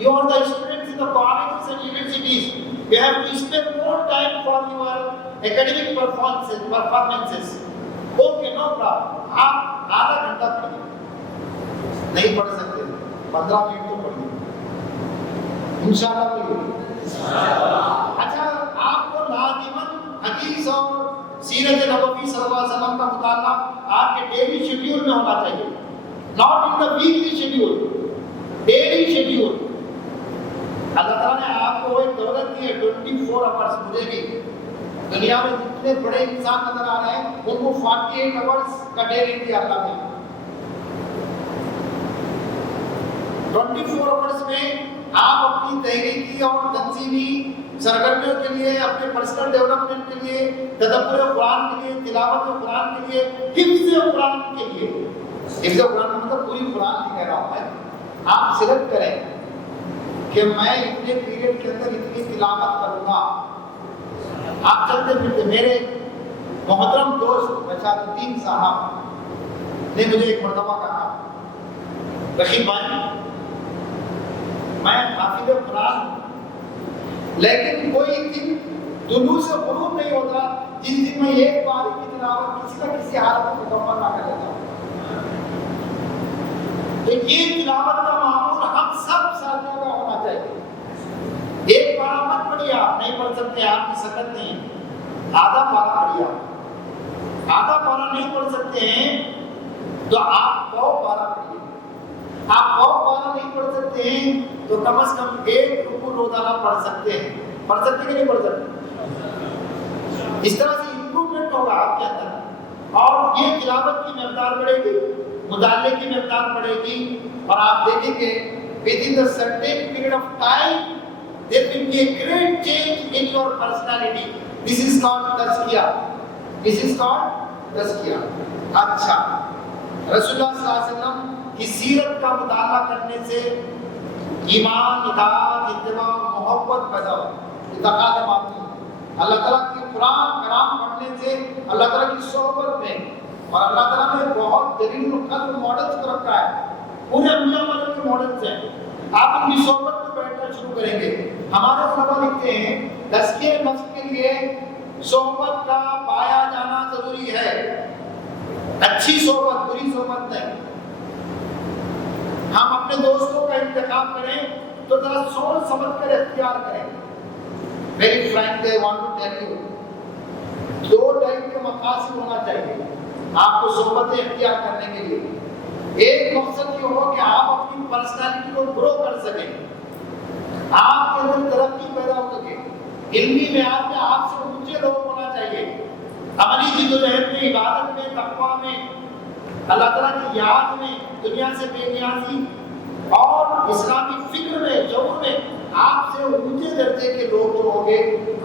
you are the students in the colleges and universities. You have to spend more time for your academic performances. Okay, no problem. آپ آدھا گھنٹہ پڑھیے. نہیں پڑھ سکتے 15 منٹ تو پڑھیے انشاءاللہ پڑھیے. اچھا, آپ کو لازماً حدیث اور سیرت نبوی صلی اللہ علیہ وسلم کا مطالعہ آپ کے ڈیلی شیڈیول میں ہونا چاہیے. Not in the weekly schedule, daily schedule. اللہ تعالیٰ نے آپ کو ایک دولت دی ہے 24 hours. مجھے بھی دنیا میں جتنے بڑے انسان نظر آ رہے ہیں ان کو 48 hours کا ڈے نہیں دیا اللہ نے. 24 hours میں آپ اپنی تحریکی اور تنظیمی سرگرمیوں کے لیے, اپنے پرسنل ڈیولپمنٹ کے لیے, تدبر قرآن کے لیے, تلاوت قرآن کے لیے, حفظ قرآن کے لیے, حفظ قرآن کا مطلب پوری قرآن کی کہہ رہا ہوں میں, آپ سلیکٹ کریں کہ میں اتنے پیریڈ کے اندر اتنی تلاوت کروں گا. آپ چلتے پھرتے, میرے محترم دوست بشار الدین صاحب نے مجھے ایک مرتبہ کہا, رشید بھائی میں حافظ قرآن ہوں, لیکن کوئی دن طلوع سے غروب نہیں ہوتا جس دن میں ایک بار کی تلاوت کسی نہ کسی حالت میں مکمل نہ کر لیتا ہوں. تو یہ تلاوت کا معمول ہم سب ساتھیوں کا ہونا چاہیے. ایک پارہ مت پڑھیے, آپ نہیں پڑھ سکتے, آپ کی سکت نہیں, آدھا پارہ پڑھیے. آدھا پارہ نہیں پڑھ سکتے ہیں تو آپ 100 پارہ پڑھیے. آپ 100 پارہ نہیں پڑھ سکتے ہیں تو کم از کم 1 رکوع روزانہ پڑھ سکتے ہیں. پڑھ سکتے کہ نہیں پڑھ سکتے؟ اس طرح سے امپروومنٹ ہوگا آپ کے اندر, اور یہ تلاوت کی مقدار بڑھے گی, مطالعے کی مقدار بڑھے گی, اور آپ دیکھیں گے within the certain period of time there will be a great change in your personality. This is called tazkiyah. This is called tazkiyah. اچھا, رسول اللہ صلی اللہ علیہ وسلم کی سیرت کا مطالعہ کرنے سے ایمان, اطاعت, اتباع, محبت پیدا ہو. یہ تقاضا معلوم ہے. اللہ تعالیٰ کی قرآن کرام پڑھنے سے اللہ تعالیٰ کی صحبت میں, اور اللہ تعالیٰ نے بہت دلیل القدر ماڈلز کو رکھا ہے, پورے انبیاء والوں کے ماڈلز ہیں. آپ ان کی صحبت میں بیٹھنا شروع کریں گے. ہمارے علماء لکھتے ہیں تزکیہ نفس کے لیے صحبت کا پایا جانا ضروری ہے. اچھی صحبت, بری صحبت نہیں. ہم اپنے دوستوں کا انتخاب کریں تو ذرا سوچ سمجھ کر اختیار کریں. Very frankly, I want to tell you, 2 type کے مقاصد ہونا چاہیے آپ کو صحبتیں اختیار کرنے کے لیے. ایک مقصد یہ ہو کہ آپ اپنی پرسنالٹی کو گرو کر سکیں, آپ کے اندر ترقی پیدا ہو سکے, علمی معیار میں آپ سے اونچے لوگ ہونا چاہیے, عملی جدوجہد میں, عبادت میں, تقویٰ میں, اللہ تعالیٰ کی یاد میں, دنیا سے بے نیازی اور اسلامی فکر میں, شعور میں آپ سے اونچے درجے کے لوگ جو ہوں گے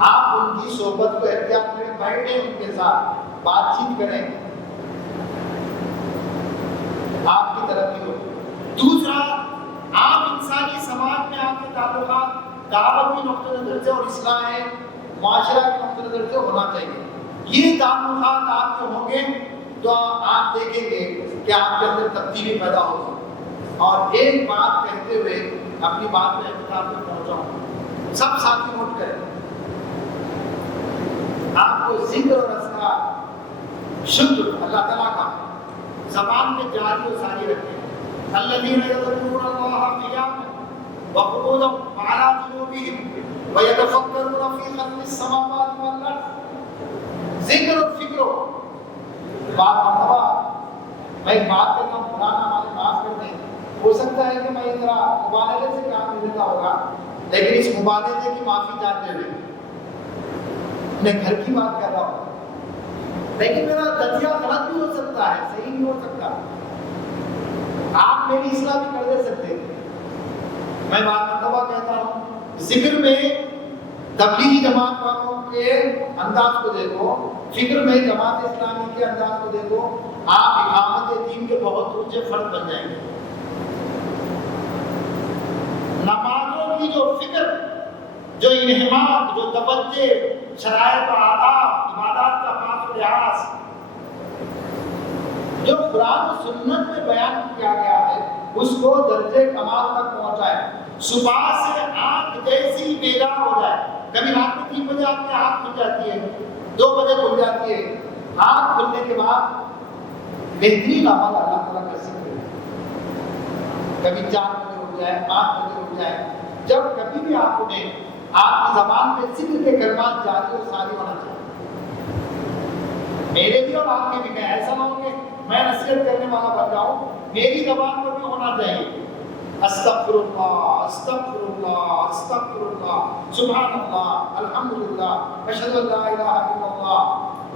آپ ان کی صحبت کو اختیار کریں, بیٹھیں ان کے ساتھ, بات چیت کریں, آپ کی ترقی ہو. دوسرا, عام انسانی سماج میں آپ کے تعلقات دعوت کی نقطہ نظر سے اور اصلاح معاشرہ کے نقطہ نظر سے ہونا چاہیے. یہ تعلقات آپ کے ہوں گے تو آپ دیکھیں گے کہ آپ کے اندر تبدیلی پیدا ہوگی. اور ایک بات کہتے ہوئے اپنی بات میں اختتام پہ پہنچاؤں. سب ساتھی نوٹ کریں. آپ کو ذکر اور اذکار شکر اللہ تعالیٰ کا زبان میں جاری و ساری رکھیں. الذین یذکرون اللہ قیاما وقعودا وعلی جنوبہم ویتفکرون فی خلق السماوات والارض. ذکر اور فکر بات مرتبہ میں ایک بات کہتا ہوں, پرانا ہمارے معاف کر دیں. ہو سکتا ہے کہ میں ذرا مبالغے سے کام نہیں لیتا ہوگا, لیکن اس مبالغے کی معافی چاہتے ہوئے میں گھر کی بات کر رہا ہوں. لیکن میرا نتیجہ غلط بھی ہو سکتا ہے, صحیح نہیں ہو سکتا. آپ میری اصلاح بھی کر دے سکتے. میں بات مرتبہ کہتا ہوں, ذکر میں تبلیغی جماعت والوں کے انداز کو دیکھو, فکر میں جماعت اسلامی کے انداز کو دیکھو, آپ اقامت دین کے بہت اونچے فرد بن جائیں گے. نمازوں کی جو فکر, جو انہمام, جو توجہ, شرائط و آداب, عبادات کا پاس و لحاظ, جو قرآن و سنت میں بیان کیا گیا ہے, اس کو درجے کمال تک پہنچائے. صبح سے آنکھ جیسی بیدار ہو جائے. کبھی رات میں 3 بجے آپ کی آنکھ کھل جاتی ہے, 2 بجے کھل جاتی ہے. آنکھ کھلنے کے بعد بہترین عمل اللہ تعالیٰ کا ذکر ہے. کبھی 4 بجے اٹھ جائے, 5 بجے اٹھ جائے, جب کبھی بھی آپ اٹھیں, آپ کی زبان میں ذکر کے کلمات جاری اور ساری ہونا چاہیے. میرے بھی اور آپ کے بھی. میں ایسا نہ ہو کہ میں نصیحت کرنے والا بن جاؤں, میری زبان پر بھی ہونا چاہیے استغفر اللہ, استغفر اللہ, استغفر اللہ, سبحان اللہ, الحمدللہ, اشہد ان لا الہ الا اللہ,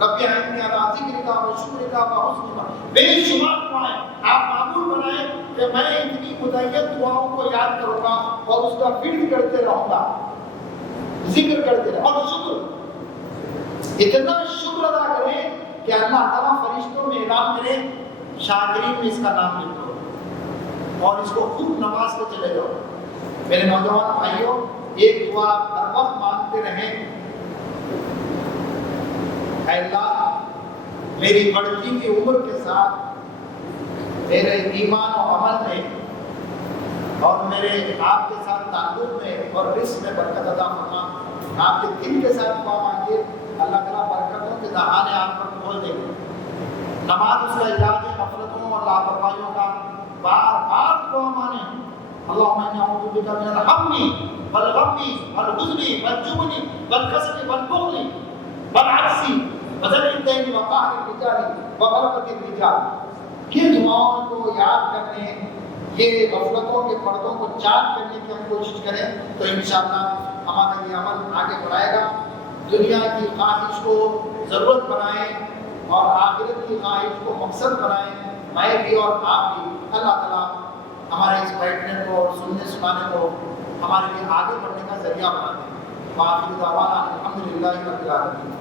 رب اعنی علی ذکرک و شکرک و حسن عبادتک. بے شمار دعائیں آپ معمول بنائیں کہ میں اتنی متعین دعاؤں کو یاد کروں گا اور اس کا ورد کرتے رہوں گا, ذکر کرتے رہوں. اور شکر, اتنا شکر ادا کریں کہ اللہ تعالیٰ فرشتوں میں اعلان کرے شاکرین میں اس کا نام لکھو اور اس کو خوب نواز کے چلے جاؤ. میرے نوجوان بھائیوں, ایک دعا ہر وقت مانگتے رہیں, اے اللہ میری بڑھتی کی عمر کے ساتھ میرے ایمان و عمل میں اور میرے آپ کے ساتھ تعلق میں اور رزق میں برکت عطا فرما. آپ کے دل کے ساتھ دعا مانگیے, اللہ تعالیٰ برکتوں کے دہانے آپ پر کھول دے گا. نماز اس کا علاج ہے غفلتوں اور لاپرواہیوں کا. بار بار دعا مانیں, اللہم انی اعوذ بک من الہم والغم والحزن والجبن والکسل والبخل والعجز وذل الدین وقہر الرجال وغلبۃ الرجال. یہ دعاؤں کو یاد کرنے, یہ غفلتوں کے پردوں کو چاک کرنے کی ہم کوشش کریں تو انشاءاللہ ہمارا یہ عمل آگے بڑھائے گا. دنیا کی خواہش کو ضرورت بنائیں اور آخرت کی خواہش کو مقصد بنائیں. میں بھی اور آپ بھی. اللہ تعالیٰ ہمارے اس بیٹھنے کو اور سننے سنانے کو ہمارے لیے آگے بڑھنے کا ذریعہ بنا دیں. وآخر دعوانا الحمدللہ رب العالمین.